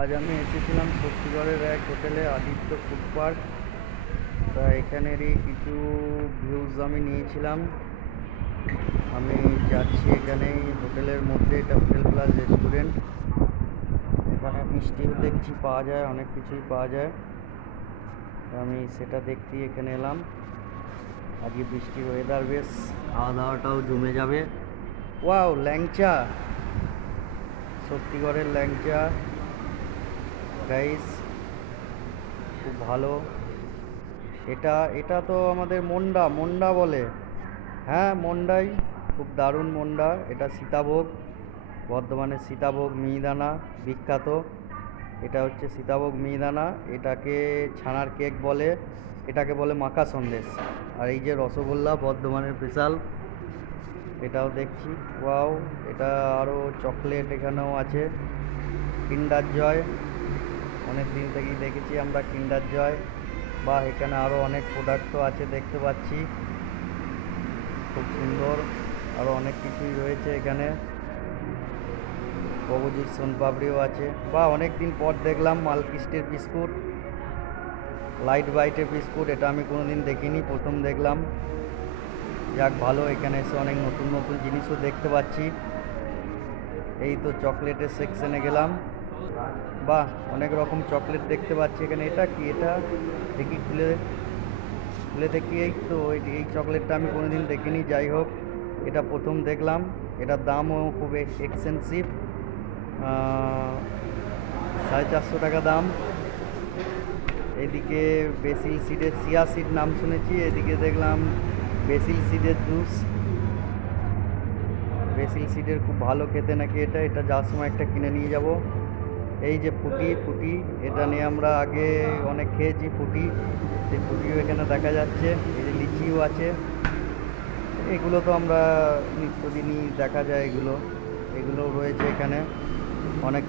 আজ আমি এসেছিলাম শক্তিগড়ের এক হোটেলে, আদিত্য ফুড পার্ক। তা এখানেরই কিছু ভিউজ আমি নিয়েছিলাম। আমি যাচ্ছি এখানেই হোটেলের মধ্যে, এটা হোটেল প্লাস রেস্টুরেন্ট। এখানে মিষ্টিও দেখছি পাওয়া যায়, অনেক কিছুই পাওয়া যায়। আমি সেটা দেখতেই এখানে এলাম। আজকে বৃষ্টির ওয়েদার, বেশ খাওয়া দাওয়াটাও জমে যাবে। ওয়াও, ল্যাংচা, শক্তিগড়ের ল্যাংচা গাইস, খুব ভালো। এটা এটা তো আমাদের মন্ডা মন্ডা বলে। হ্যাঁ, মন্ডাই, খুব দারুণ মন্ডা। এটা সীতাভোগ, বর্ধমানের সীতাভোগ মিহিদানা বিখ্যাত। এটা হচ্ছে সীতাভোগ মিহিদানা, এটাকে ছানার কেক বলে, এটাকে বলে মাখা সন্দেশ। আর এই যে রসগোল্লা, বর্ধমানের স্পেশাল, এটাও দেখছি। ওয়াও, এটা আরও চকলেট এখানেও আছে। কিন্ডার জয়, অনেক দিন থেকেই দেখেছি আমরা কিন্ডার জয়। বা এখানে আরও অনেক প্রোডাক্টও আছে দেখতে পাচ্ছি, খুব সুন্দর। আরও অনেক কিছুই রয়েছে এখানে, প্রভুজির সোনপাপড়িও আছে। বা অনেক দিন পর দেখলাম মালকিস্টের বিস্কুট, লাইট বাইটের বিস্কুট, এটা আমি কোনো দিন দেখিনি, প্রথম দেখলাম। যাক ভালো, এখানে এসে অনেক নতুন নতুন জিনিসও দেখতে পাচ্ছি। এই তো চকলেটের সেকশনে গেলাম, বাহ, অনেক রকম চকলেট দেখতে পাচ্ছি এখানে। এটা কি, এটা দেখি, খুলে খুলে দেখি। এই তো এই চকলেটটা আমি কোনোদিন দেখিনি, যাই হোক এটা প্রথম দেখলাম। এটার দামও খুব এক্সপেন্সিভ, 450 টাকা দাম। এদিকে বেসিল সিডের, সিয়া সিড নাম শুনেছি, এদিকে দেখলাম বেসিল সিডের জুস। বেসিল সিডের খুব ভালো খেতে নাকি এটা, এটা যাওয়ার সময় একটা কিনে নিয়ে যাব। এই যে ফুটি, ফুটি এটা নিয়ে আমরা আগে অনেক খেয়েছি, ফুটি, সেই ফুটিও এখানে দেখা যাচ্ছে। এই যে লিচিও আছে, এগুলো তো আমরা নিত্যদিনই দেখা যায়, এগুলো এগুলো রয়েছে এখানে অনেক।